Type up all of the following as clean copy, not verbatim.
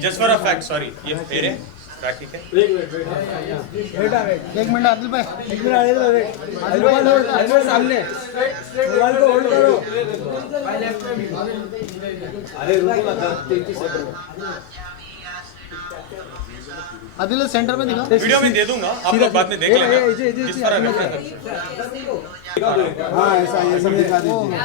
just for a fact, sorry, ये फेर है राखी के। एक मिनट आदिल भाई, एक मिनट आदिल भाई, आदिल भाई सामने मोबाइल को होल्ड करो। अरे रुको ना, 33 सेकंड। आदिल सेंटर में दिखाओ। वीडियो में दे दूंगा, आप लोग बाद में देख लेना। जिस पर हाँ ऐसा दिखा दीजिए।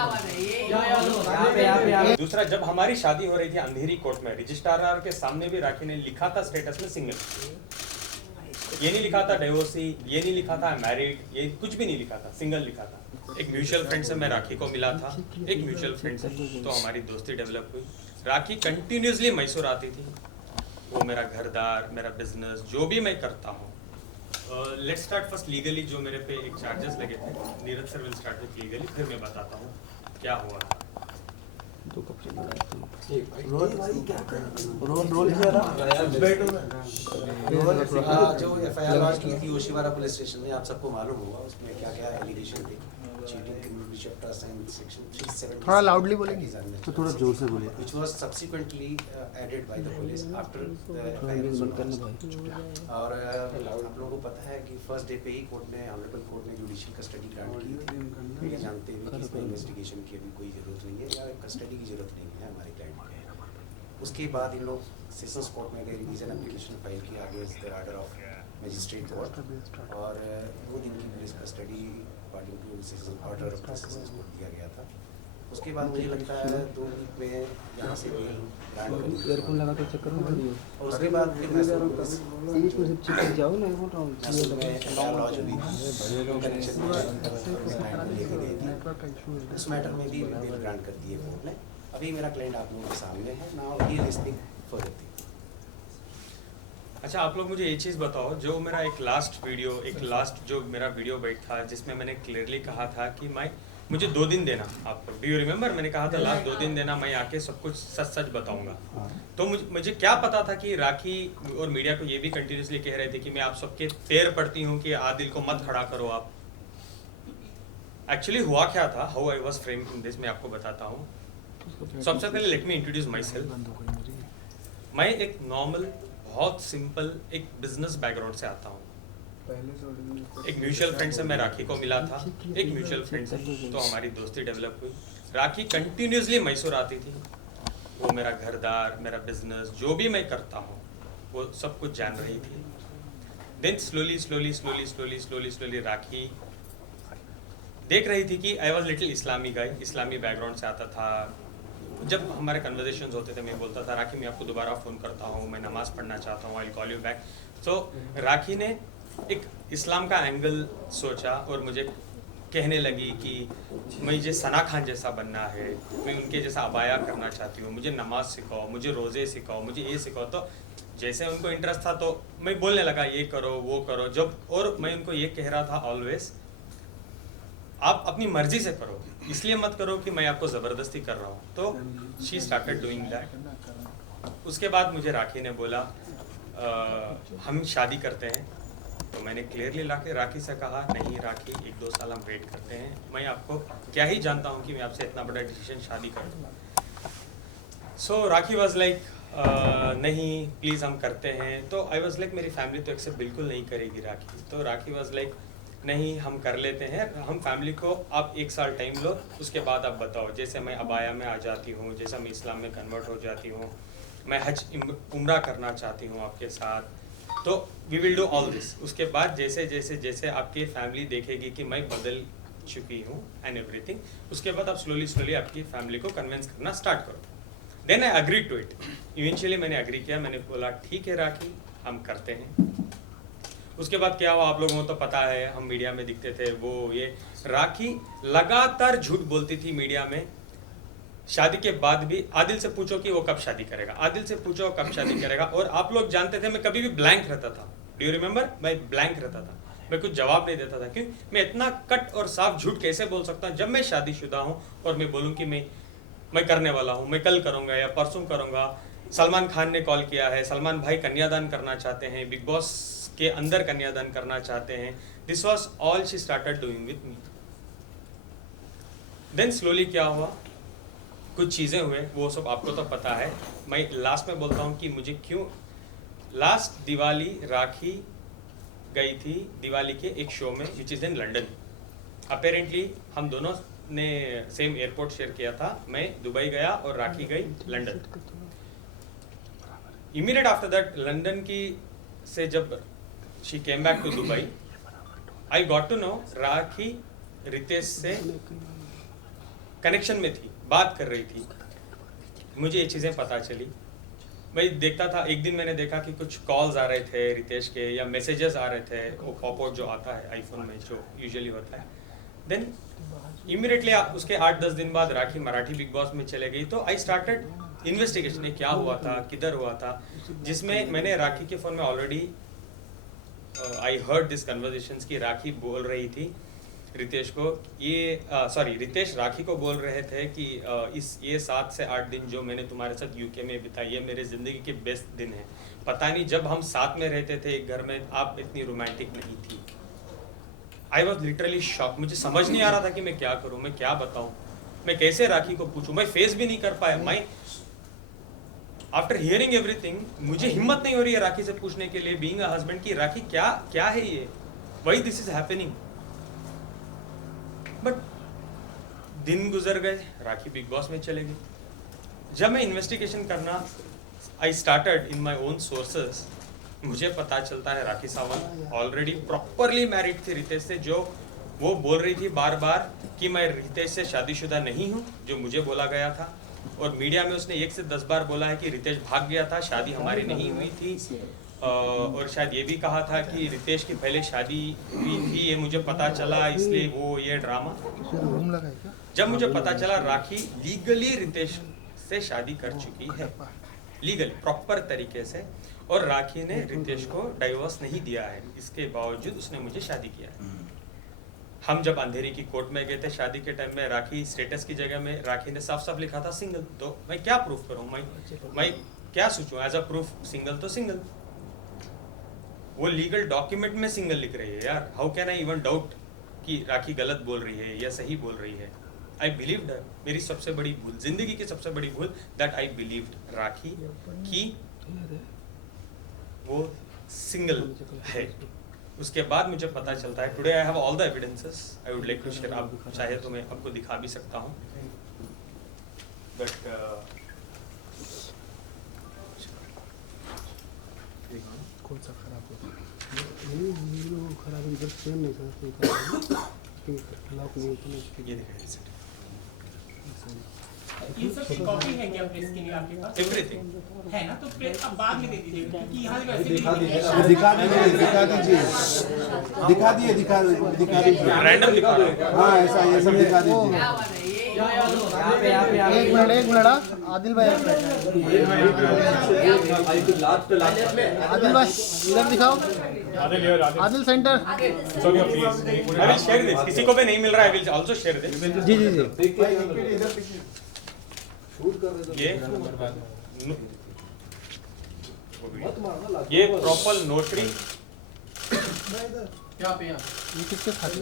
दूसरा, जब हमारी शादी हो रही थी अंधेरी कोर्ट में, रजिस्ट्रार के सामने भी राखी ने लिखा था स्टेटस में सिंगल। ये नहीं लिखा था डिवोर्सी, ये नहीं लिखा था मैरिड, ये कुछ भी नहीं लिखा था, सिंगल लिखा था। एक म्यूचुअल फ्रेंड से मैं राखी को मिला था, एक म्यूचुअल फ्रेंड से, तो हमारी दोस्ती डेवलप हुई। राखी कंटिन्यूसली मैसूर आती थी, वो मेरा घरदार, मेरा बिजनेस, जो भी मैं करता हूँ। लेट्स स्टार्ट फर्स्ट लीगली, जो मेरे पे एक चार्जेस लगे थे। Neeraj sir will start with legally, फिर मैं बताता हूँ क्या हुआ। जो एफआईआर लॉन्च की थी ओशिवारा पुलिस स्टेशन में, आप सबको मालूम होगा उसमें क्या क्या एलिगेशन थे। Cheating, community chapter and section 370, थोड़ा लाउडली बोलेंगे तो थोड़ा जोर से बोलिए, which was subsequently added by the police after the FIR. और आप लोगों को पता है कि फर्स्ट डे पे ही कोर्ट ने, ऑनरेबल कोर्ट ने जुडिशियल कस्टडी ग्रांट की थी, ये जानते हुए कि इसमें इन्वेस्टिगेशन की अभी कोई जरूरत नहीं है या कस्टडी की जरूरत नहीं है हमारे क्लाइंट को। उसके बाद इन लोग सेशंस कोर्ट में गए, रिवीजन एप्लीकेशन फाइल किया against the order of magistrate court, और 2 दिन की police custody according two sessions order of sessions court दिया गया था। उसके बाद मुझे लगता है 2 वीक में यहाँ से बेल ग्रांट कर दी, और उसके बाद फिर मैं जाओ ना लॉज हुई कनेक्शन लेके गई थी। उस मैटर में भी बेल ग्रांट कर दी है कोर्ट ने। अभी मेरा क्लाइंट आप लोगों के सामने है, now he is listing further thing. अच्छा, आप लोग मुझे ये चीज़ बताओ, जो मेरा एक लास्ट जो मेरा वीडियो बैठ था, जिसमें मैंने क्लियरली कहा था कि मुझे 2 दिन देना। आप लोग डू यू रिमेंबर, मैंने कहा था लास्ट 2 दिन देना, मैं आके सब कुछ सच बताऊंगा। तो मुझे क्या पता था कि राखी और मीडिया को ये भी कंटिन्यूसली कह रहे थे कि मैं आप सबके पैर पड़ती हूँ कि आदिल को मत खड़ा करो आप। एक्चुअली हुआ क्या था, how I was framed in this, मैं आपको बताता हूँ। सबसे पहले let me introduce my self. मैं एक नॉर्मल, बहुत सिंपल एक बिजनेस बैकग्राउंड से आता हूँ। एक म्यूचुअल फ्रेंड से मैं राखी को मिला था, एक म्यूचुअल फ्रेंड से, तो हमारी दोस्ती डेवलप हुई। राखी कंटिन्यूसली मैसूर आती थी, वो मेरा घरदार, मेरा बिजनेस, जो भी मैं करता हूँ वो सब कुछ जान रही थी। देन स्लोली राखी देख रही थी कि I was little Islami guy, Islami background से आता था। जब हमारे कन्वर्सेशंस होते थे, मैं बोलता था राखी मैं आपको दोबारा फ़ोन करता हूँ, मैं नमाज़ पढ़ना चाहता हूँ, आई कॉल यू बैक। तो राखी ने एक इस्लाम का एंगल सोचा और मुझे कहने लगी कि मुझे सना खान जैसा बनना है, मैं उनके जैसा अबाया करना चाहती हूँ, मुझे नमाज सिखाओ, मुझे रोज़े सिखाओ, मुझे ये सिखाओ। तो जैसे उनको इंटरेस्ट था तो मैं बोलने लगा ये करो वो करो। जब और मैं उनको ये कह रहा था ऑलवेज, आप अपनी मर्जी से करो, इसलिए मत करो कि मैं आपको ज़बरदस्ती कर रहा हूँ। तो शी स्टार्टेड डूइंग दैट। उसके बाद मुझे राखी ने बोला हम शादी करते हैं। तो मैंने क्लियरली राखी से कहा नहीं राखी, 1-2 साल हम वेट करते हैं, मैं आपको क्या ही जानता हूँ कि मैं आपसे इतना बड़ा डिसीजन शादी कर दूँगा। सो राखी वॉज लाइक नहीं प्लीज़ हम करते हैं। तो आई वॉज लाइक मेरी फैमिली तो एक्सेप्ट बिल्कुल नहीं करेगी राखी। तो राखी वॉज लाइक नहीं हम कर लेते हैं, हम फैमिली को आप 1 साल टाइम लो, उसके बाद आप बताओ। जैसे मैं अबाया में आ जाती हूँ, जैसे मैं इस्लाम में कन्वर्ट हो जाती हूँ, मैं हज उम्रा करना चाहती हूँ आपके साथ, तो we will do all this. उसके बाद जैसे जैसे जैसे आपकी फैमिली देखेगी कि मैं बदल चुकी हूँ एंड एवरीथिंग, उसके बाद आप स्लोली आपकी फैमिली को कन्विंस करना स्टार्ट करो। Then I agree to it. Eventually मैंने अग्री किया, मैंने बोला ठीक है राखी हम करते हैं। उसके बाद क्या हुआ आप लोगों को तो पता है, हम मीडिया में दिखते थे वो ये। राखी लगातार झूठ बोलती थी मीडिया में। शादी के बाद भी आदिल से पूछो कि वो कब शादी करेगा, आदिल से पूछो कब शादी करेगा। और आप लोग जानते थे मैं कभी भी ब्लैंक रहता था। डू यू रिमेंबर, मैं ब्लैंक रहता था, मैं कुछ जवाब नहीं देता था। क्यों? मैं इतना कट और साफ झूठ कैसे बोल सकता हूँ जब मैं शादीशुदा हूँ और मैं बोलूँ कि मैं करने वाला हूँ, मैं कल करूँगा या परसों करूँगा। सलमान खान ने कॉल किया है, सलमान भाई कन्यादान करना चाहते हैं, बिग बॉस के अंदर कन्यादान करना चाहते हैं। This was all she started doing with me. Then slowly क्या हुआ, कुछ चीज़ें हुए, वो सब आपको तो पता है। मैं लास्ट में बोलता हूँ कि मुझे क्यों लास्ट दिवाली राखी गई थी दिवाली के एक शो में which is in London. Apparently हम दोनों ने सेम एयरपोर्ट शेयर किया था। मैं दुबई गया और राखी गई London. Immediate after that London की से जब she came back to Dubai, I got to know Rakhi Ritesh से कनेक्शन में थी, बात कर रही थी। मुझे ये चीज़ें पता चली। मैं देखता था, एक दिन मैंने देखा कि कुछ कॉल्स आ रहे थे रितेश के या मैसेजेस आ रहे थे, वो पॉपआउट जो आता है आईफोन में जो यूजुअली होता है। देन इमीडिएटली उसके 8-10 दिन बाद राखी मराठी बिग बॉस में चले गई। तो आई स्टार्टेड इन्वेस्टिगेशन, क्या हुआ था, किधर हुआ था, जिसमें मैंने राखी के फ़ोन में already I heard this conversations की राखी बोल रही थी रितेश को, रितेश राखी को बोल रहे थे कि ये 7 से 8 दिन जो मैंने तुम्हारे साथ यूके में बिताई, ये मेरे ज़िंदगी के बेस्ट दिन हैं। पता नहीं जब हम साथ में रहते थे एक घर में, आप इतनी रोमांटिक नहीं थी। I was literally shock. मुझे समझ नहीं आ रहा था कि मैं क्या करूँ, मैं क्या बताऊँ, मैं कैसे राखी को पूछूँ। मैं फेस भी नहीं कर पाया। मैं आफ्टर हियरिंग एवरीथिंग मुझे हिम्मत नहीं हो रही है राखी से पूछने के लिए, बीइंग अ हस्बैंड, की राखी क्या क्या है ये, why this is happening. But दिन गुजर गए, राखी बिग बॉस में चले गई। जब मैं इन्वेस्टिगेशन करना I started in my own sources, मुझे पता चलता है Rakhi Sawant already properly married थी रितेश से। जो वो बोल रही थी बार बार कि मैं रितेश से शादीशुदा नहीं हूँ, जो मुझे बोला गया था। और मीडिया में उसने 1 से 10 बार बोला है कि रितेश भाग गया था, शादी हमारी नहीं हुई थी। और शायद ये भी कहा था कि रितेश की पहले शादी हुई थी, ये मुझे पता चला, इसलिए वो ये ड्रामा। जब मुझे पता चला राखी लीगली रितेश से शादी कर चुकी है, लीगली प्रॉपर तरीके से, और राखी ने रितेश को डाइवोर्स नहीं दिया है, इसके बावजूद उसने मुझे शादी किया है। हम जब अंधेरी की कोर्ट में गए थे शादी के टाइम में, राखी स्टेटस की जगह में राखी ने साफ साफ लिखा था सिंगल। तो मैं क्या प्रूफ करूं, मैं क्या सोचूं एज अ प्रूफ, सिंगल तो सिंगल। वो लीगल डॉक्यूमेंट में सिंगल लिख रही है यार। How can I even doubt कि राखी गलत बोल रही है या सही बोल रही है। आई बिलीव्ड हर। मेरी सबसे बड़ी भूल, जिंदगी की सबसे बड़ी भूल, दैट आई बिलीव्ड राखी कि वो सिंगल है। उसके बाद मुझे पता चलता है, today I have all the evidences, I would like to share. आप चाहे तो मैं आपको दिखा भी सकता हूँ, बट कौन सा खराब होगा, खराब इधर सेम नहीं था, लॉक नहीं होता। ये दिखाइए इन सब की कॉपी है क्या प्रेस के लिए आपके पास? एवरीथिंग है ना, तो प्रेस अब बाद में दे दीजिए, क्योंकि यहाँ वैसे भी दिखा दीजिए रैंडम दिखा रहा हूँ। हाँ ऐसा ये सब दिखा दीजिए। एक मिनट आदिल भाई, आदिल भाई इधर दिखाओ, Adil centre. I will share this. किसी को भी नहीं मिल रहा है, I will also share this. जी जी जी। ये प्रॉपर नोटरी। ये किसके खाते?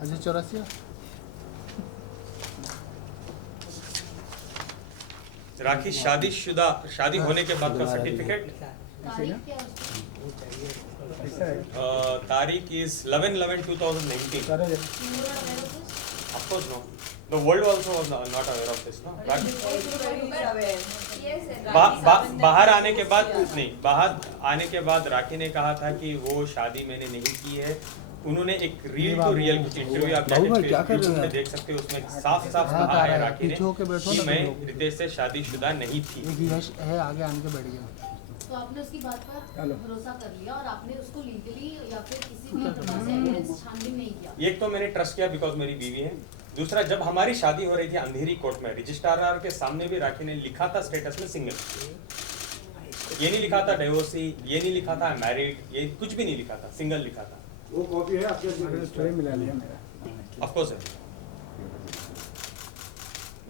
अजय चौरसिया। राखी शादीशुदा, शादी होने के बाद का सर्टिफिकेट। तारीख is 11/11/2019। Of course no. The world also was not aware of this, no. बाहर आने के बाद नहीं, बाहर आने के बाद राखी ने कहा था कि वो शादी मैंने नहीं की है। उन्होंने एक रियल टू रियल कुछ इंटरव्यू आप यूट्यूब पे देख सकते हो, उसमें साफ साफ कहा है राखी ने कि मैं रितेश से शादीशुदा नहीं थी। है आगे आने के बैठ गया। तो आपने उसकी बात पर भरोसा कर लिया और आपने उसको लीगली या फिर किसी भी प्रकार से एविडेंस छानबीन नहीं किया? एक तो मैंने ट्रस्ट किया बिकॉज मेरी बीवी है। दूसरा, जब हमारी शादी हो रही थी अंधेरी कोर्ट में, रजिस्ट्रार के सामने भी राखी ने लिखा था स्टेटस में सिंगल। ये नहीं लिखा था डिवोर्सी, ये नहीं लिखा था मैरिड, ये कुछ भी नहीं लिखा था, सिंगल लिखा था। वो कॉपी है आपके? मिला लिया मेरा। ऑफ कोर्स है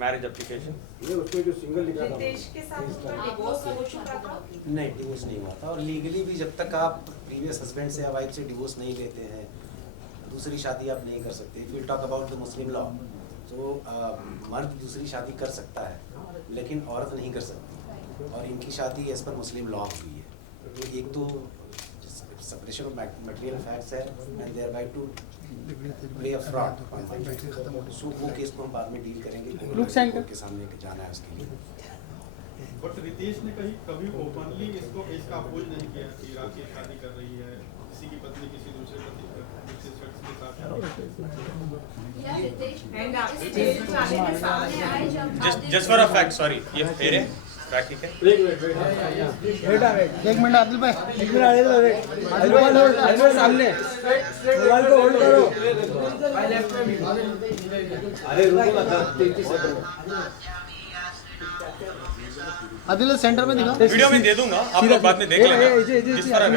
मैरिज एप्लीकेशन। ये उसमें जो सिंगल लिखा था रितेश के साथ उसका डिवोर्स हो चुका था? नहीं, डिवोर्स नहीं हुआ था। और लीगली भी जब तक आप प्रीवियस हस्बैंड से या वाइफ से डिवोर्स नहीं लेते हैं, दूसरी शादी आप नहीं कर सकते। If we talk about the Muslim law, तो मर्द दूसरी शादी कर सकता है लेकिन औरत नहीं कर सकती, और इनकी शादी एज पर मुस्लिम लॉ हुई है। तो एक तो सेपरेशन ऑफ मटेरियल फैक्ट्स है and thereby to play a fraud, so वो केस को हम बाद में डील करेंगे, कोर्ट के सामने जाना है उसके लिए। बट रितेश ने कभी ओपनली इसको इसका अपोज नहीं किया कि इराक की शादी कर रही है, किसी की पत्नी किसी दूसरे दूसरे शख्स के साथ। या रितेश एंड आपके जेल जाने के सामने आए जब just for a fact, sorry, ये फेर है राखी का। एक मिनट आदिल भाई, एक मिनट आदिल भाई सामने मोबाइल को होल्ड करो। अरे रुको ना, आदिल सेंटर में दिखाओ। वीडियो में दे दूंगा, आप लोग बाद में देख लेना। जिस पर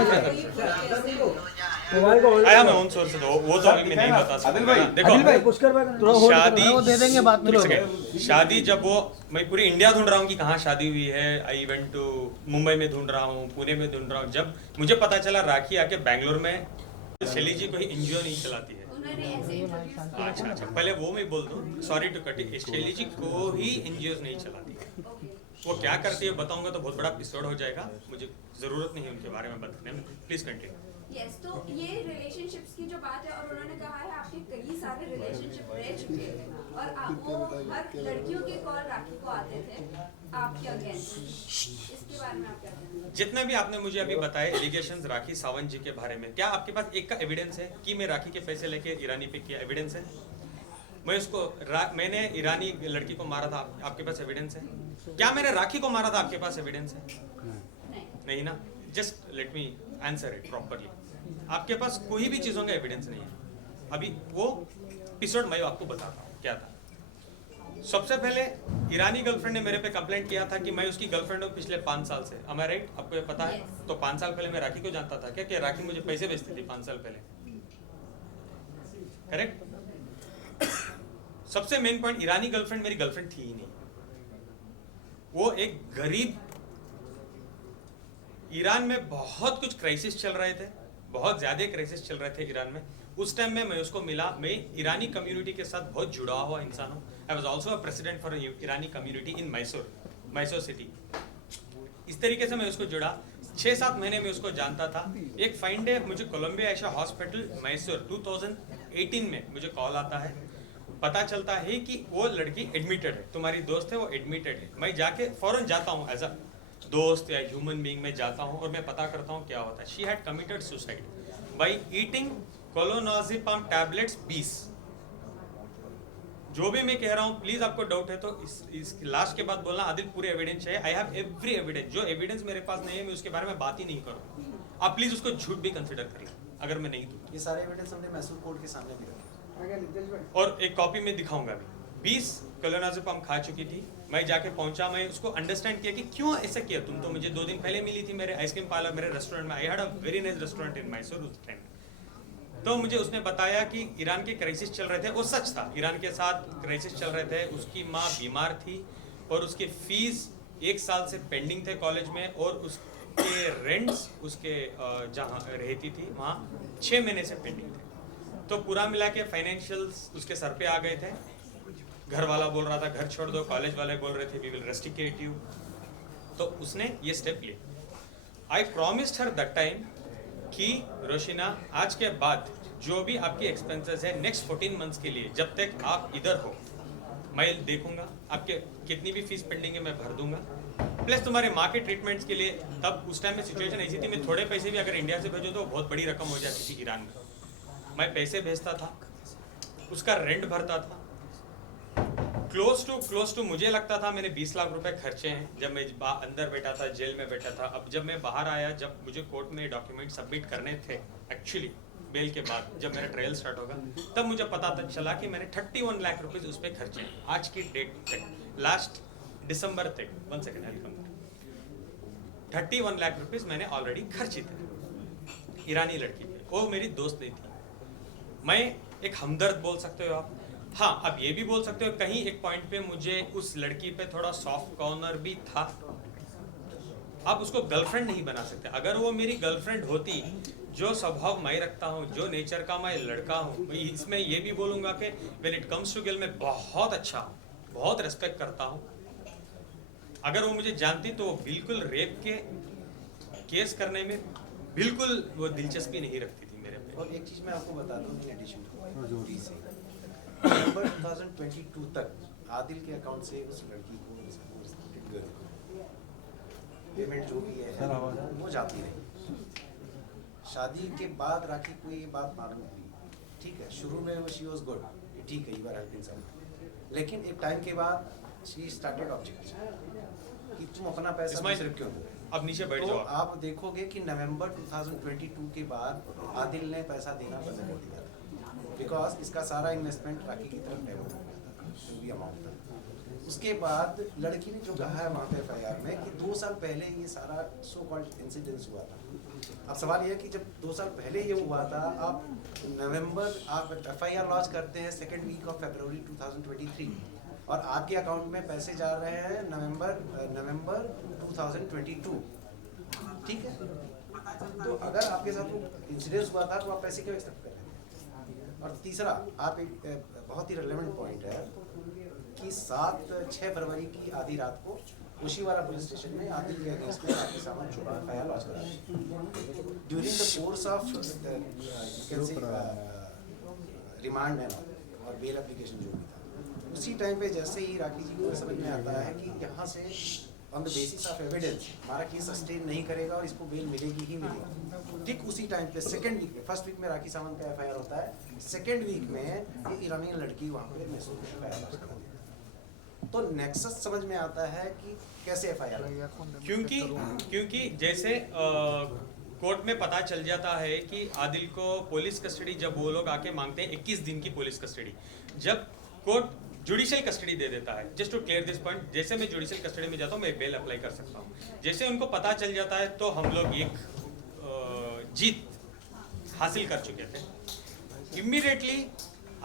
मोबाइल को होल्ड आया मैं उन सोर्स से, तो वो तो अभी मैं नहीं बता सकता। आदिल भाई, देखो पुष्कर भाई थोड़ा होल्ड शादी करो, वो दे देंगे बाद में। एक सेकंड। शादी जब वो, मैं पूरी इंडिया ढूंढ रहा हूँ कि कहाँ शादी हुई है। आई वेंट टू मुंबई में ढूंढ रहा हूँ, पुणे में ढूंढ रहा हूँ। जब मुझे पता चला राखी आके बैंगलोर में, शैली जी कोई एनजीओ नहीं चलाती है। उन्होंने ऐसे इंट्रोड्यूस अच्छा अच्छा, पहले वो मैं बोल दूं, सॉरी टू कट इट, शैली जी को ही एनजीओ नहीं चलाती है। वो क्या करती है बताऊंगा तो बहुत बड़ा एपिसोड हो जाएगा, मुझे जरूरत नहीं है उनके बारे में बताने में। Please continue. यस, तो ये रिलेशनशिप्स की जो बात है, और उन्होंने कहा है आपके कई सारे रिलेशनशिप रह चुके हैं और आपको हर लड़कियों के कॉल राखी को आते थे आपके अगेंस्ट, इसके बारे में आप क्या कहेंगे? जितने भी आपने मुझे अभी बताए एलिगेशंस राखी सावंत जी के बारे में, क्या आपके पास एक का एविडेंस है कि मैं राखी के पैसे लेके ईरानी पे किया? एविडेंस है? मैं उसको मैंने ईरानी लड़की को मारा था, आपके पास एविडेंस है? क्या मैंने राखी को मारा था, आपके पास एविडेंस है? नहीं ना। Just let me answer it properly. आपके पास कोई भी चीजों का एविडेंस नहीं है। अभी वो एपिसोड मैं आपको बताता हूँ क्या था। सबसे पहले ईरानी गर्लफ्रेंड ने मेरे पे कंप्लेंट किया था कि मैं उसकी गर्लफ्रेंड हूँ पिछले 5 साल से। Am I right? आपको ये पता है? Yes. तो 5 साल पहले मैं राखी को जानता था क्या कि राखी मुझे पैसे भेजती थी 5 साल पहले? करेक्ट? सबसे मेन पॉइंट, ईरानी गर्लफ्रेंड मेरी गर्लफ्रेंड थी ही नहीं। वो एक गरीब, ईरान में बहुत कुछ क्राइसिस चल रहे थे, बहुत ज्यादा क्राइसिस चल रहे थे ईरान में। उस टाइम में मैं उसको मिला। मैं ईरानी कम्युनिटी के साथ बहुत जुड़ा हुआ इंसान हूँ। I was also a president for Irani community in Mysore city. इस तरीके से मैं उसको जुड़ा। 6-7 महीने में उसको जानता था। एक फाइन डे मुझे कोलंबिया एशिया हॉस्पिटल मैसूर 2018 में मुझे कॉल आता है, पता चलता है कि वो लड़की एडमिटेड है, तुम्हारी दोस्त है वो एडमिटेड है। मैं जाके फौरन जाता हूँ एज अ दोस्त या ह्यूमन बीइंग में जाता हूँ और मैं पता करता हूँ क्या होता है। She had committed suicide by eating clonazepam tablets 20। जो भी मैं कह रहा हूँ, प्लीज आपको डाउट है तो इस लास्ट के बाद बोलना आदिल पूरे एविडेंस चाहिए। I have every evidence. जो एविडेंस मेरे पास नहीं है मैं उसके बारे में बात ही नहीं करूँ। आप प्लीज उसको झूठ भी कंसिडर करिए अगर मैं नहीं दूँ। ये सारे एविडेंस हमने मैसूर कोर्ट के सामने भी रखे और एक कॉपी में दिखाऊंगा भी। 20 क्लोनाज़ेपाम खा चुकी थी। मैं जाके पहुंचा, मैं उसको अंडरस्टैंड किया कि क्यों ऐसा किया। तुम तो मुझे 2 दिन पहले मिली थी मेरे आइसक्रीम पार्लर, मेरे रेस्टोरेंट में। I had a very nice restaurant in Mysore उस टाइम। तो मुझे उसने बताया कि ईरान के क्राइसिस चल रहे थे। वो सच था, ईरान के साथ क्राइसिस चल रहे थे। उसकी माँ बीमार थी और उसके फीस 1 साल से पेंडिंग थे कॉलेज में, और उसके रेंट्स उसके जहाँ रहती थी वहाँ 6 महीने से पेंडिंग थे। तो पूरा मिला के फाइनेंशियल्स उसके सर पे आ गए थे। घर वाला बोल रहा था घर छोड़ दो, कॉलेज वाले बोल रहे थे वी विल रेस्ट्रिकेट यू। तो उसने ये स्टेप लिया। आई प्रॉमिस्ड हर दैट टाइम कि रोशिना आज के बाद जो भी आपकी एक्सपेंसेस है नेक्स्ट 14 मंथ्स के लिए, जब तक आप इधर हो मैं देखूंगा। आपके कितनी भी फीस पेंडिंग है मैं भर दूंगा, प्लस तुम्हारे माँ के ट्रीटमेंट्स के लिए। तब उस टाइम में सिचुएशन ऐसी थी, मैं थोड़े पैसे भी अगर इंडिया से भेजो तो बहुत बड़ी रकम हो जाती थी ईरान में। मैं पैसे भेजता था, उसका रेंट भरता था। क्लोज टू मुझे लगता था मैंने 20 लाख रुपए खर्चे हैं जब मैं अंदर बैठा था, जेल में बैठा था। अब जब मैं बाहर आया, जब मुझे कोर्ट में डॉक्यूमेंट सबमिट करने थे एक्चुअली बेल के बाद, जब मेरा ट्रायल स्टार्ट होगा, तब मुझे पता चला कि मैंने 31 लाख रुपीज उस पर खर्चे हैं। आज की डेट तक, लास्ट दिसंबर तक, 1 second I come, 31 lakh rupees मैंने ऑलरेडी खर्चे थे ईरानी लड़की पे। वो मेरी दोस्त नहीं थी। मैं एक हमदर्द बोल सकते हो आप। हाँ, अब ये भी बोल सकते हो कहीं एक पॉइंट पे मुझे उस लड़की पे थोड़ा सॉफ्ट कॉर्नर भी था। आप उसको गर्लफ्रेंड नहीं बना सकते। अगर वो मेरी गर्लफ्रेंड होती जो स्वभाव मैं रखता हूँ, जो नेचर का मैं लड़का हूँ, इसमें ये भी बोलूँगा कि when it comes to girl मैं बहुत अच्छा, बहुत रेस्पेक्ट करता हूँ। अगर वो मुझे जानती तो वो बिल्कुल रेप के केस करने में बिल्कुल वो दिलचस्पी नहीं रखती थी मेरे पे। और एक चीज़ मैं आपको बता दूँ इन एडिशन नवंबर 2022 तक आदिल के अकाउंट से उस लड़की को पेमेंट जो भी है वो जाती रही। शादी के बाद राखी को ये बात मालूम हुई, ठीक है, शुरू में वो शी वाज गुड, ठीक है, यू आर हेल्पिंग सम, लेकिन एक टाइम के बाद शी स्टार्टेड ऑब्जेक्ट कि तुम अपना पैसा सिर्फ क्यों दो। अब नीचे बैठ तो जाओ। आप देखोगे कि नवंबर 2022 के बाद आदिल ने पैसा देना बंद कर दिया, बिकॉज इसका सारा इन्वेस्टमेंट राखी की तरफ नहीं हो था, जो भी अमाउंट था। उसके बाद लड़की ने जो कहा है वहाँ पे FIR में कि 2 साल पहले ये सारा सो कॉल्ड इंसिडेंस हुआ था। अब सवाल ये है कि जब 2 साल पहले ये हुआ था, आप नवंबर आप FIR लॉन्च करते हैं 2nd वीक ऑफ फरवरी 2023 और आपके अकाउंट में पैसे जा रहे हैं नवंबर 2022, ठीक है। तो अगर आपके साथ वो इंसिडेंस हुआ था तो आप पैसे क्यों एक्सेप्ट कर रहे हैं? और तीसरा, आप एक बहुत ही रेलेवेंट पॉइंट है कि 6 फरवरी की आधी रात को ओशीवारा पुलिस स्टेशन में आदिल के अगेंस्ट में राखी सावंत छुपा FIR लॉन्च करा during the course of remand और बेल एप्लीकेशन जो भी था। उसी टाइम पे जैसे ही राखी जी को समझ में आता है कि यहाँ से on the basis of evidence हमारा केस सस्टेन नहीं करेगा और इसको बेल मिलेगी ही मिलेगी, ठीक उसी टाइम पे 2nd वीक में, 1st वीक में राखी सावंत का FIR होता है, 2nd वीक में ये ईरानी लड़की वहाँ पे मैसूर में FIR लॉन्च कर देती है। तो नेक्सस समझ में आता है कि कैसे FIR, क्योंकि जैसे कोर्ट में पता चल जाता है कि आदिल को पुलिस कस्टडी जब वो लोग आके मांगते हैं 21 दिन की पुलिस कस्टडी, जब कोर्ट जुडिशियल कस्टडी दे देता है, just to clear this point, जैसे मैं जुडिशियल कस्टडी में जाता हूँ मैं बेल अप्लाई कर सकता हूँ। जैसे उनको पता चल जाता है तो हम लोग एक जीत हासिल कर चुके थे। इमीडिएटली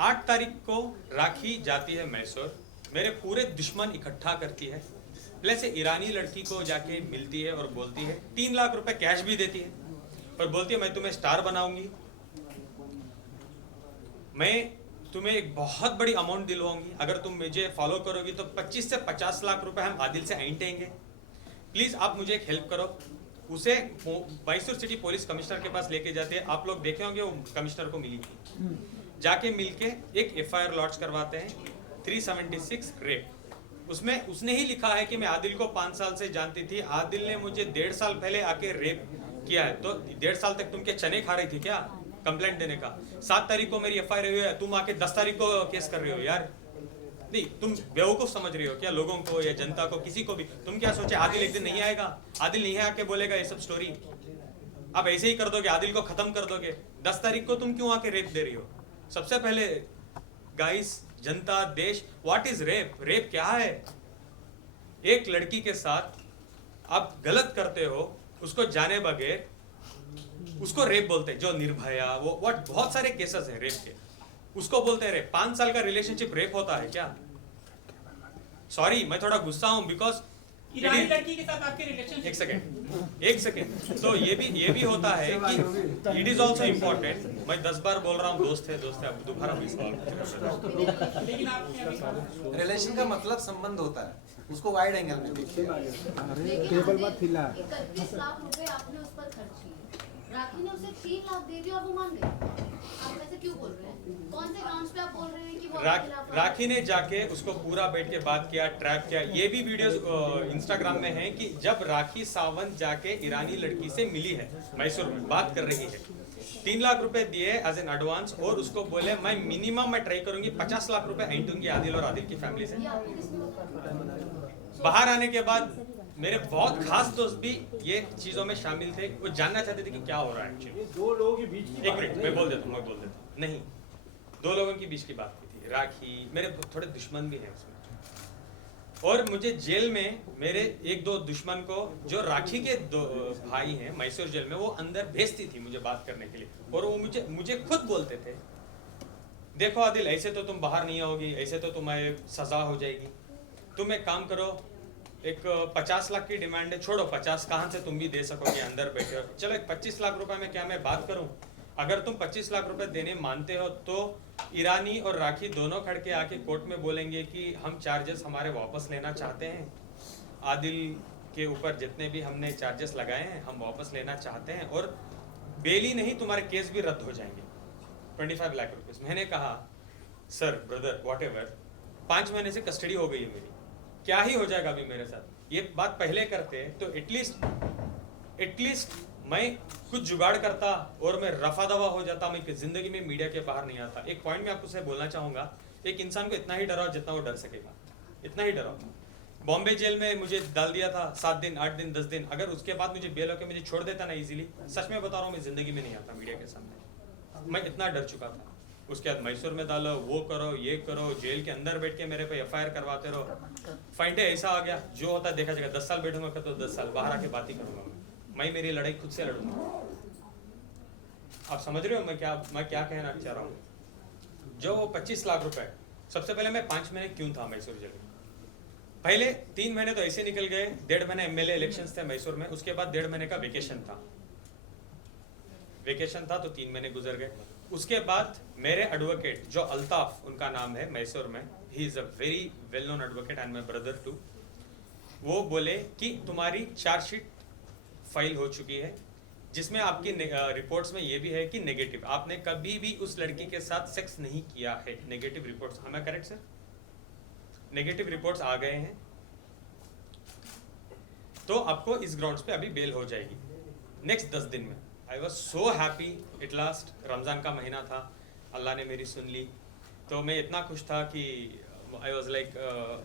8 तारीख को राखी जाती है मैसूर, मेरे पूरे दुश्मन इकट्ठा करती है, प्लस ईरानी लड़की को जाके मिलती है और बोलती है 3 लाख रुपए कैश भी देती है और बोलती है मैं तुम्हें स्टार बनाऊंगी, मैं तुम्हें एक बहुत बड़ी अमाउंट दिलवाऊंगी, अगर तुम मुझे फॉलो करोगी तो 25 से 50 लाख रुपए हम आदिल से ऐंठेंगे, प्लीज आप मुझे एक हेल्प करो। उसे मैसूर सिटी पुलिस कमिश्नर के पास लेके जाते हैं, आप लोग देखे होंगे वो कमिश्नर को मिली थी, जाके मिलके एक FIR लॉन्च करवाते हैं 376 रेप। उसमें उसने ही लिखा है कि मैं आदिल को 5 साल से जानती थी, आदिल ने मुझे 1.5 साल पहले आके रेप किया है, तो 1.5 साल तक तुम क्या चने खा रही थी क्या कंप्लेंट देने का? 7 तारीख को मेरी FIR हुई है, तुम आके 10 तारीख को केस कर रही हो यार। नहीं, तुम बेवकूफ समझ रही हो क्या लोगों को या जनता को, किसी को भी? तुम क्या सोचे आदिल एक दिन नहीं आएगा, आदिल नहीं आके बोलेगा ये सब स्टोरी, आप ऐसे ही कर दोगे, आदिल को खत्म कर दोगे। 10 तारीख को तुम क्यों आके रेप दे रही हो? सबसे पहले गाइस, जनता, देश, व्हाट इज रेप? रेप क्या है? एक लड़की के साथ आप गलत करते हो, उसको जाने बगैर, उसको रेप बोलते हैं। जो निर्भया, वो व्हाट, बहुत सारे केसेस हैं रेप के, उसको बोलते हैं रेप। 5 साल का रिलेशनशिप रेप होता है क्या? सॉरी, मैं थोड़ा गुस्सा हूं बिकॉज ईरानी लड़की के साथ आपके रिलेशनशिप। एक सेकेंड, तो ये भी होता है कि इट इज ऑल्सो इम्पोर्टेंट। मैं 10 बार बोल रहा हूँ दोस्त है, अब दोबारा भी सवाल। लेकिन आप रिलेशन का मतलब संबंध होता है, उसको वाइड एंगल में देखिए। 31 लाख रुपए आपने उस पर खर्च किए, राखी ने उसे 3 लाख दे दिया और वो मान गई। आप ऐसे क्यों बोल रहे हैं? कौन से ग्राउंड्स पे आप बोल रहे हैं कि वो राखी ने जाके उसको पूरा बैठ के बात किया, ट्रैप किया। ये भी वीडियोस इंस्टाग्राम में है कि जब राखी सावंत जाके ईरानी लड़की से मिली है मैसूर में, बात कर रही है, 3 लाख रुपए दिए एज एन एडवांस और उसको बोले मैं मिनिमम मैं ट्राई करूंगी 50 लाख रुपए ऐंठूंगी आदिल और आदिल की फैमिली से। बाहर आने के बाद मेरे बहुत खास दोस्त भी ये चीजों में शामिल थे, वो जानना चाहते थे कि क्या हो रहा है एक्चुअली। 2 लोगों के बीच की, एक मिनट, मैं बोल देता हूँ। नहीं, 2 लोगों के बीच की बात हुई थी। राखी, मेरे थोड़े दुश्मन भी हैं उसमें, और मुझे जेल में मेरे 1-2 दुश्मन को, जो राखी के 2 भाई हैं मैसूर जेल में, वो अंदर भेजती थी मुझे बात करने के लिए, और वो मुझे खुद बोलते थे देखो आदिल, ऐसे तो तुम बाहर नहीं आओगी, ऐसे तो तुम्हें सजा हो जाएगी, तुम एक काम करो, एक 50 लाख की डिमांड है, छोड़ो 50 कहाँ से तुम भी दे सकोगे, अंदर बैठे हो, चलो एक 25 लाख रुपए में क्या मैं बात करूं? अगर तुम 25 लाख रुपए देने मानते हो तो ईरानी और राखी दोनों खड़ के आके कोर्ट में बोलेंगे कि हम चार्जेस हमारे वापस लेना चाहते हैं, आदिल के ऊपर जितने भी हमने चार्जेस लगाए हैं हम वापस लेना चाहते हैं, और बेल ही नहीं तुम्हारे केस भी रद्द हो जाएंगे 25 लाख रुपए। मैंने कहा सर ब्रदर व्हाटएवर, 5 महीने से कस्टडी हो गई है मेरी, क्या ही हो जाएगा अभी मेरे साथ? ये बात पहले करते तो एटलीस्ट मैं कुछ जुगाड़ करता और मैं रफा दवा हो जाता, मैं जिंदगी में मीडिया के बाहर नहीं आता। एक पॉइंट मैं आपको से बोलना चाहूंगा, एक इंसान को इतना ही डराओ जितना वो डर सकेगा, इतना ही डराओ। बॉम्बे जेल में मुझे डाल दिया था 7 दिन 8 दिन 10 दिन, अगर उसके बाद मुझे बेल होकर मुझे छोड़ देता ना इजीली, सच में बता रहा हूँ मैं जिंदगी में नहीं आता मीडिया के सामने, मैं इतना डर चुका था। उसके बाद मैसूर में डालो, वो करो ये करो, जेल के अंदर बैठ के मेरे पे FIR करवाते रहो। फाइन डे ऐसा आ गया, जो होता देखा जाएगा, 10 साल बैठूंगा तो 10 साल, बाहर आके बात ही करूंगा मैं मेरी लड़ाई खुद से लड़ूंगा। आप समझ रहे हो मैं क्या कहना चाह रहा हूँ? जो 25 लाख रुपए, सबसे पहले मैं 5 महीने क्यों था मैसूर जेल में? पहले 3 महीने तो ऐसे निकल गए, 1.5 महीने MLA इलेक्शंस थे मैसूर में, उसके बाद 1.5 महीने का वेकेशन था तो 3 महीने गुजर गए। उसके बाद मेरे एडवोकेट जो अल्ताफ उनका नाम है मैसूर में, he is a very well known advocate and my brother too, वो बोले कि तुम्हारी चार्जशीट फाइल हो चुकी है जिसमें आपकी रिपोर्ट्स में ये भी है कि नेगेटिव, आपने कभी भी उस लड़की के साथ सेक्स नहीं किया है। Negative reports, am I correct sir? Negative reports आ गए हैं, तो आपको इस ग्राउंड्स पे अभी बेल हो जाएगी नेक्स्ट 10 दिन में। I was so happy at last, Ramzan का महीना था, अल्लाह ने मेरी सुन ली, तो मैं इतना खुश था कि आई वॉज लाइक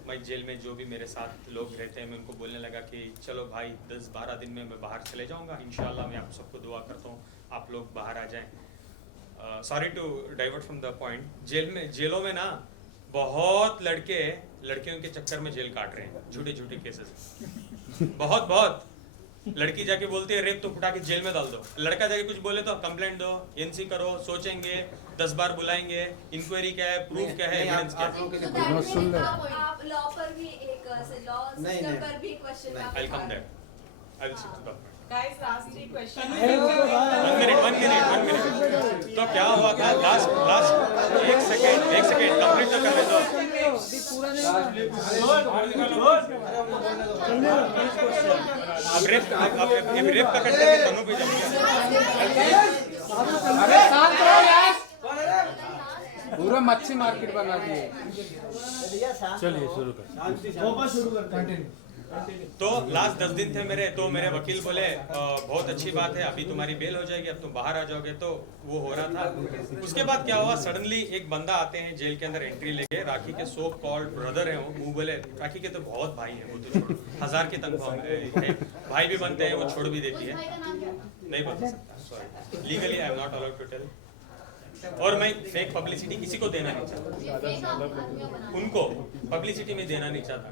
मैं जेल में जो भी मेरे साथ लोग रहते हैं मैं उनको बोलने लगा कि चलो भाई 10-12 दिन में मैं बाहर चले जाऊंगा, इंशाल्लाह मैं आप सबको दुआ करता हूँ आप लोग बाहर आ जाएं। Sorry to divert from the point, जेलों में ना बहुत लड़के लड़कियों के चक्कर में जेल काट रहे हैं, झूठे झूठे केसेस बहुत लड़की जाके बोलती है रेप तो उठा के जेल में डाल दो, लड़का जाके कुछ बोले तो कंप्लेंट दो, NC करो, सोचेंगे 10 बार बुलाएंगे, इंक्वायरी क्या है, प्रूफ क्या है, एविडेंस क्या है। आप लॉ पर भी एक लॉ सिस्टम पर भी question I will come that, I will sit to the Guys, last 3 questions. 1 minute. तो क्या हुआ था लास्ट एक सेकेंड कंप्लीट तो करने दो। अब रेप का करते हैं दोनों पे पूरा मच्छी मार्केट बना दिए। चलिए शुरू कर। तो लास्ट 10 दिन थे मेरे, तो मेरे वकील बोले बहुत अच्छी बात है, अभी तुम्हारी बेल हो जाएगी, अब तुम बाहर आ जाओगे, तो वो हो रहा था। उसके बाद क्या हुआ, सडनली एक बंदा आते हैं जेल के अंदर एंट्री लेके, राखी के सो कॉल्ड ब्रदर है वो बोले, राखी के तो बहुत भाई है, वो तो छोड़ो 1000 की तनख्वाह है, भाई भी बनते हैं, वो छोड़ भी देती है, नहीं बता सकता, sorry legally I am not allowed to tell, और मैं फेक पब्लिसिटी किसी को देना नहीं चाहता, उनको पब्लिसिटी में देना नहीं चाहता।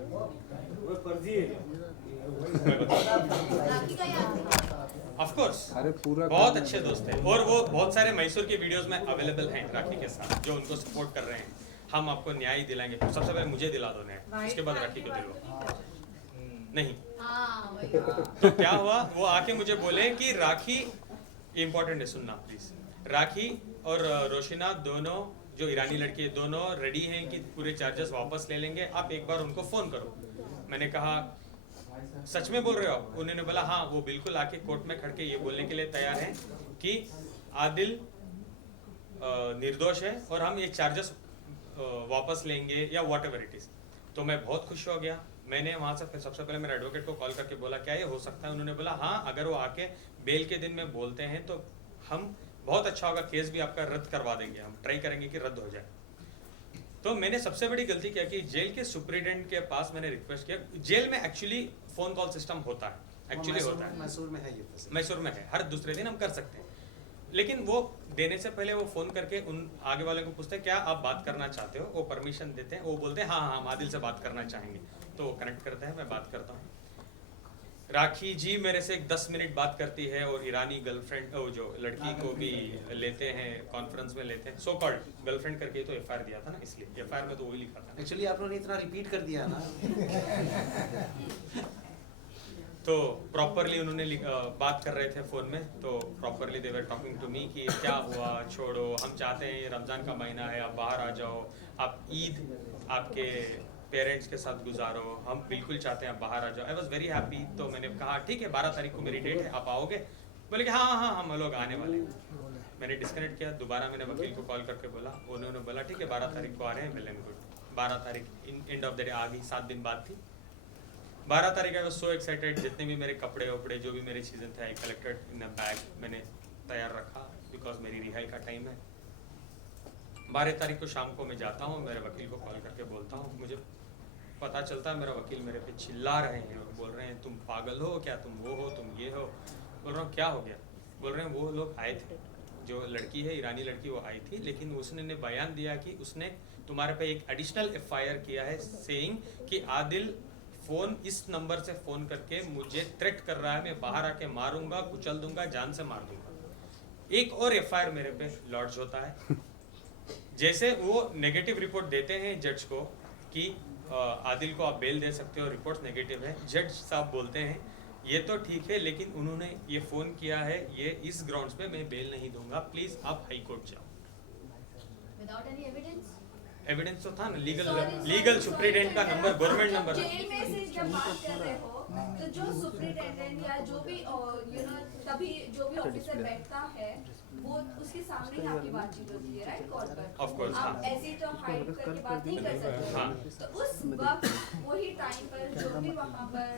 ऑफ कोर्स बहुत अच्छे दोस्त हैं, और वो बहुत सारे मैसूर के वीडियोस में अवेलेबल हैं राखी के साथ, जो उनको सपोर्ट कर रहे हैं। हम आपको न्याय दिलाएंगे, सबसे पहले मुझे दिला दो न्याय, उसके बाद राखी को दिलवाओ। नहीं तो क्या हुआ, वो आके मुझे बोले कि राखी, इम्पोर्टेंट है सुनना प्लीज, राखी और रोशिना दोनों जो ईरानी लड़की है दोनों रेडी हैं कि पूरे चार्जेस वापस ले लेंगे, आप एक बार उनको फोन करो। मैंने कहा सच में बोल रहे हो आप? उन्होंने बोला हाँ, वो बिल्कुल आके कोर्ट में खड़ के ये बोलने के लिए तैयार हैं कि आदिल निर्दोष है और हम ये चार्जेस वापस लेंगे या वॉट एवर इट इज। तो मैं बहुत खुश हो गया, मैंने वहाँ से सबसे पहले मेरे एडवोकेट को कॉल करके बोला क्या ये हो सकता है? उन्होंने बोला हाँ, अगर वो आके बेल के दिन में बोलते हैं तो हम बहुत अच्छा होगा, केस भी आपका रद्द करवा देंगे, हम ट्राई करेंगे कि रद्द हो जाए। तो मैंने सबसे बड़ी गलती क्या की, जेल के सुपरिटेंडेंट के पास मैंने रिक्वेस्ट किया, जेल में एक्चुअली फोन कॉल सिस्टम होता है, एक्चुअली होता है, मैसूर में है ये, मैसूर में है, हर दूसरे दिन हम कर सकते हैं, लेकिन वो देने से पहले वो फोन करके उन आगे वाले को पूछते हैं क्या आप बात करना चाहते हो, वो परमिशन देते हैं, वो बोलते हैं हाँ हाँ हम आदिल से बात करना चाहेंगे, तो वो कनेक्ट करते हैं, मैं बात करता हूँ। राखी जी मेरे से 10 मिनट बात करती है और ईरानी गर्लफ्रेंड जो लड़की को भी लेते हैं कॉन्फ्रेंस में लेते हैं, सो कॉल्ड गर्लफ्रेंड करके तो एफआईआर दिया था ना, इसलिए एफआईआर में तो वही लिखा था। एक्चुअली आप लोगों ने इतना रिपीट कर दिया ना। तो प्रॉपरली उन्होंने बात कर रहे थे फ़ोन में, तो properly they were talking to me कि क्या हुआ, छोड़ो, हम चाहते हैं ये रमज़ान का महीना है, आप बाहर आ जाओ, आप ईद आपके पेरेंट्स के साथ गुजारो, हम बिल्कुल चाहते हैं आप बाहर आ जाओ। I was very happy. तो मैंने कहा ठीक है 12 तारीख को मेरी डेट है, आप आओगे? बोले कि हाँ हम लोग आने वाले हैं। मैंने डिस्कनेक्ट किया, दोबारा मैंने वकील को कॉल करके बोला, उन्होंने बोला ठीक है 12 तारीख को आ रहे हैं, वेल एंड गुड। 12 तारीख एंड ऑफ द डे आ गई, 7 दिन बाद थी 12 तारीख। आई वॉज सो एक्साइटेड, जितने भी मेरे कपड़े वपड़े जो भी मेरी चीज़ें थे I collected in a bag, मैंने तैयार रखा बिकॉज मेरी रिहाई का टाइम है। 12 तारीख को शाम को मैं जाता हूँ, मेरे वकील को कॉल करके बोलता हूँ, मुझे पता चलता है मेरा वकील मेरे पे चिल्ला रहे हैं और बोल रहे हैं तुम पागल हो क्या, तुम वो हो, तुम ये हो। बोल रहा हूँ क्या हो गया? बोल रहे हैं वो लोग आए थे, जो लड़की है ईरानी लड़की वो आई थी, लेकिन उसने ने बयान दिया कि उसने तुम्हारे पे एक एडिशनल एफआईआर किया है सेइंग कि आदिल फ़ोन इस नंबर से फ़ोन करके मुझे थ्रेट कर रहा है, मैं बाहर आके मारूंगा, कुचल दूंगा, जान से मार दूंगा। एक और एफआईआर मेरे पे लॉन्च होता है। जैसे वो नेगेटिव रिपोर्ट देते हैं जज को कि आदिल को आप बेल दे सकते हो, रिपोर्ट नेगेटिव है, जज साहब बोलते हैं ये तो ठीक है, लेकिन उन्होंने ये फ़ोन किया है, ये इस ग्राउंड्स पे मैं बेल नहीं दूंगा, प्लीज़ आप हाई कोर्ट जाओ। Without any evidence? एविडेंस तो था ना, लीगल सुप्रीटेंडेंट का नंबर, गवर्नमेंट नंबर। जेल में से जब बात कर रहे हो तो जो सुप्रीटेंडेंट या जो भी तभी जो भी ऑफिसर बैठता है वो उसके सामने ही आपकी बातचीत होती है, राइट? कॉल पर Of course, आप हाँ। ऐसे तो हाइड करके बात नहीं कर सकते। हाँ। तो उस वक्त वही टाइम पर जो भी वहाँ पर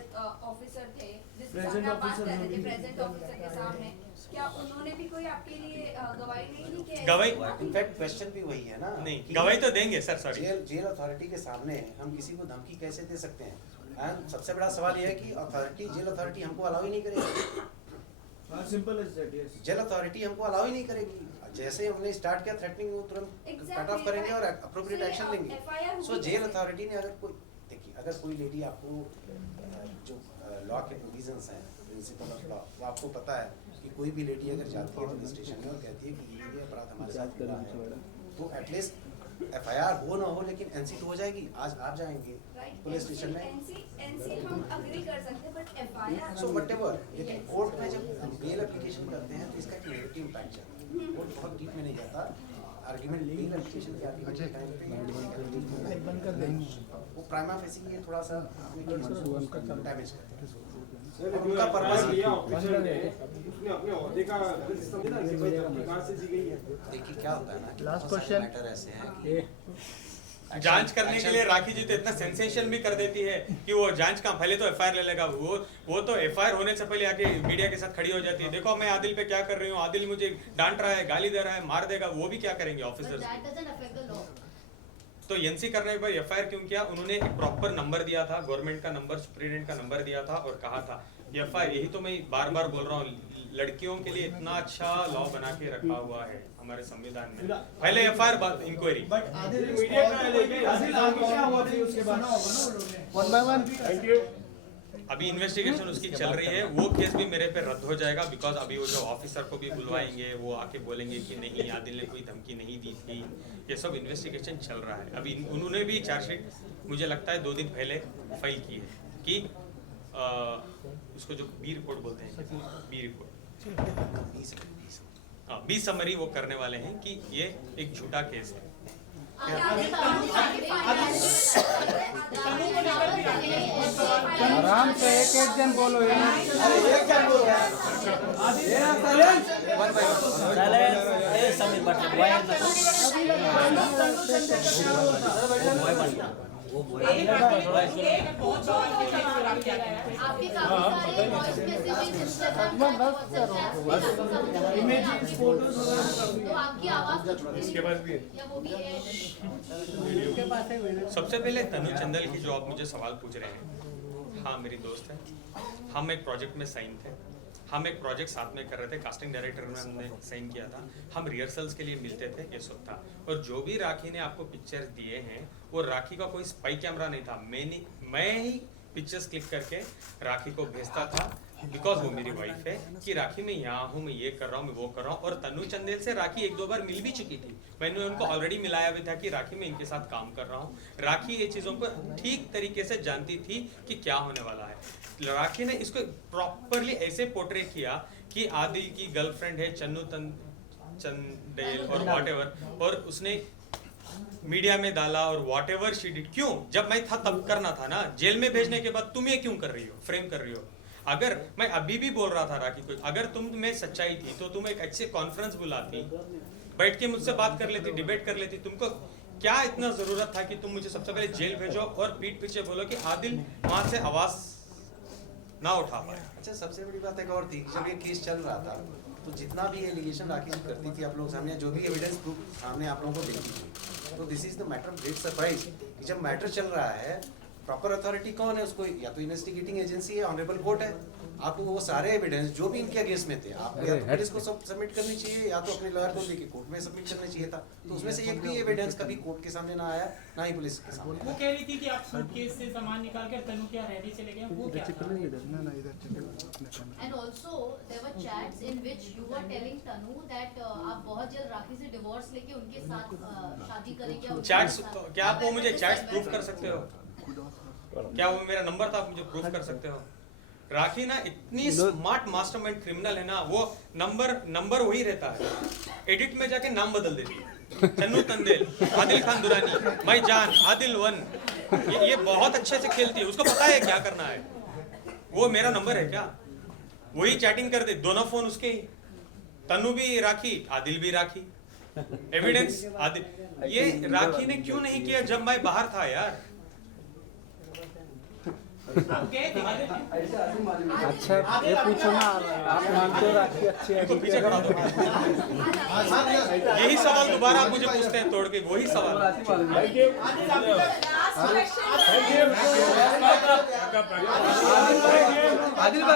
ऑफिसर थे जिसके सामने आप बात कर रहे थे, प्रेजेंट ऑफिसर के सामने, क्या उन्होंने भी कोई आपके लिए गवाही नहीं दी कि गवाही? इनफैक्ट क्वेश्चन भी वही है ना, नहीं गवाही तो देंगे सर, सॉरी। जेल अथॉरिटी के सामने हम किसी को धमकी कैसे दे सकते हैं? एंड सबसे बड़ा सवाल यह है कि जेल अथॉरिटी हमको अलाउ ही नहीं करेगी। Simple as that, yes. Jail authority हमको अलाउ ही नहीं करेगी। जैसे हमने स्टार्ट किया थ्रेटनिंग, वो तुरंत कट ऑफ करेंगे और अप्रोप्रिएट एक्शन लेंगे। सो जेल अथॉरिटी ने अगर कोई, देखिए अगर कोई लेडी आपको जो लॉ के प्रोविजंस हैं, प्रिंसिपल ऑफ लॉ, वो आपको पता है कि कोई भी लेडी अगर जाती है पुलिस स्टेशन में और कहती है कि ये अपराध हमारे साथ हुआ है, तो एटलीस्ट एफआईआर हो ना हो लेकिन एनसी तो हो जाएगी। आज आप जाएंगे पुलिस स्टेशन में, एनसी हम अग्री कर सकते हैं बट एफआईआर सो व्हाटएवर, लेकिन कोर्ट में जब हम बेल एप्लीकेशन करते हैं तो इसका एक नेगेटिव इम्पैक्ट जाता है। कोर्ट बहुत डीप में नहीं जाता, आर्गुमेंट बेल एप्लीकेशन के आर्गुमेंट के टाइम पे वो प्राइमा फेसी ये थोड़ा सा डैमेज करता है। उनका पर्पस उसने अपने ओहदे का प्रकार से दी गई है। देखिए क्या होता है ना कि लास्ट बहुत सारे क्वेश्चन मैटर ऐसे हैं कि जांच करने के लिए राखी जी तो इतना सेंसेशन भी कर देती है कि वो जांच का पहले तो एफआईआर ले लेगा, वो तो एफआईआर होने से पहले आके मीडिया के साथ खड़ी हो जाती है, देखो मैं आदिल पे क्या कर रही हूँ, आदिल मुझे डांट रहा है, गाली दे रहा है, मार देगा। वो भी क्या करेंगे But officers? that doesn't affect the law. तो एनसी करने पर एफआईआर क्यों किया? उन्होंने एक प्रॉपर नंबर दिया था, गवर्नमेंट का नंबर, सुप्रीटेंडेंट का नंबर दिया था और कहा था एफआईआर। यही तो मैं बार बार बोल रहा हूँ, लड़कियों के लिए इतना अच्छा लॉ बना के रखा हुआ है हमारे संविधान में, पहले एफआईआर बाद इंक्वायरी। बट आदिल मीडिया का लेके आदिल क्या हुआ थी उसके बाद one by one. Thank you. अभी इन्वेस्टिगेशन उसकी चल रही है, वो केस भी मेरे पे रद्द हो जाएगा बिकॉज अभी वो जो ऑफिसर को भी बुलवाएंगे, वो आके बोलेंगे कि नहीं आदिल ने कोई धमकी नहीं दी थी। ये सब इन्वेस्टिगेशन चल रहा है। अभी उन्होंने भी चार्जशीट मुझे लगता है 2 दिन पहले फाइल की है कि उसको जो बी रिपोर्ट बोलते हैं, बी रिपोर्ट, बी समरी वो करने वाले हैं कि ये एक झूठा केस है। आराम से एक एक जन बोलो, अरे एक जन बोलो यार। बहुत सवाल के लिए जवाब दिया गया है। आपके काफी सारे वॉइस मैसेजेस इंस्टाग्राम पे इमेजेस फोटोज तो आपकी आवाज तो छूट इसके पास भी है या वो भी है? सबसे पहले तनु चंदल की जो आप मुझे सवाल पूछ रहे हैं, हाँ मेरी दोस्त है, हम एक प्रोजेक्ट में साइन थे, हम एक प्रोजेक्ट साथ में कर रहे थे, कास्टिंग डायरेक्टर में हमने साइन किया था, हम रिहर्सल्स के लिए मिलते थे, ये सब था। और जो भी राखी ने आपको पिक्चर्स दिए हैं वो राखी का कोई स्पाई कैमरा नहीं था, मैं ही पिक्चर्स क्लिक करके राखी को भेजता था, बिकॉज वो मेरी वाइफ है, कि राखी मैं यहाँ हूँ, मैं ये कर रहा हूँ, मैं वो कर रहा हूँ। और तनु चंदेल से राखी 1-2 बार मिल भी चुकी थी, मैंने उनको ऑलरेडी मिलाया भी था कि राखी मैं इनके साथ काम कर रहा हूँ। राखी ये चीज़ों को ठीक तरीके से जानती थी कि क्या होने वाला है। राखी ने इसको प्रॉपरली ऐसे पोर्ट्रे किया कि आदिल की गर्लफ्रेंड है चंदेल और व्हाटएवर, और उसने मीडिया में डाला और व्हाटएवर शी डिड। क्यों? जब मैं था तब करना था ना, जेल में भेजने के बाद तुम ये क्यों कर रही हो, फ्रेम कर रही हो? अगर मैं अभी भी बोल रहा था राखी को, अगर तुम में सच्चाई थी तो तुम एक अच्छे कॉन्फ्रेंस बुलाती, बैठ के मुझसे बात कर लेती, डिबेट कर लेती। तुमको क्या इतना जरूरत था कि तुम मुझे सबसे पहले जेल भेजो और पीठ पीछे बोलो कि आदिल वहां से आवाज ना उठा पाए? अच्छा, सबसे बड़ी बात एक और थी, जब ये केस चल रहा था तो जितना भी एलिगेशन राखी जी करती थी आप लोग सामने, जो भी एविडेंस प्रूफ सामने आप लोगों को देती थी, तो this is the matter of great surprise कि जब मैटर चल रहा है, प्रॉपर अथॉरिटी कौन है उसको, या तो इन्वेस्टिगेटिंग एजेंसी है, ऑनरेबल कोर्ट है, आपको वो सारे एविडेंस जो भी इनके अगेंस्ट में थे, आप या तो पुलिस को सब सबमिट करनी चाहिए, या तो अपने लॉयर को लेके कोर्ट में सबमिट करना चाहिए था। तो उसमें से एक भी एविडेंस कभी कोर्ट के सामने ना आया, ना ही पुलिस के सामने। वो कह रही थी कि आप सूटकेस से सामान निकाल कर तनु क्या रेडी चले गए, वो क्या था? And also there were chats in which you were telling Tanu that आप बहुत जल्द राखी से डिवोर्स लेके उनके साथ शादी करेंगे। और चैट्स, क्या आप वो मुझे चैट्स प्रूफ कर सकते हो? क्या वो मेरा नंबर था, आप मुझे प्रूफ कर सकते हो? राखी ना इतनी स्मार्ट मास्टरमाइंड क्रिमिनल है ना, वो नंबर वही रहता है, एडिट में जाके नाम बदल देती है, चन्नू तंदेल, आदिल खान दुरानी, मैं जान, आदिल 1। ये बहुत अच्छे से खेलती है, उसको पता है क्या करना है। वो मेरा नंबर है क्या, वही चैटिंग कर दे, दोनों फोन उसके ही, तन्नू भी राखी, आदिल भी राखी, एविडेंस आदिल। ये राखी ने क्यों नहीं किया जब मैं बाहर था यार? आप गए थे अच्छा ये पूछो ना, आप मानते हो राखी अच्छी है? इसको पीछे खड़ा दो। यही सवाल दोबारा आप मुझे पूछते हैं तोड़ के, वही सवाल। Last question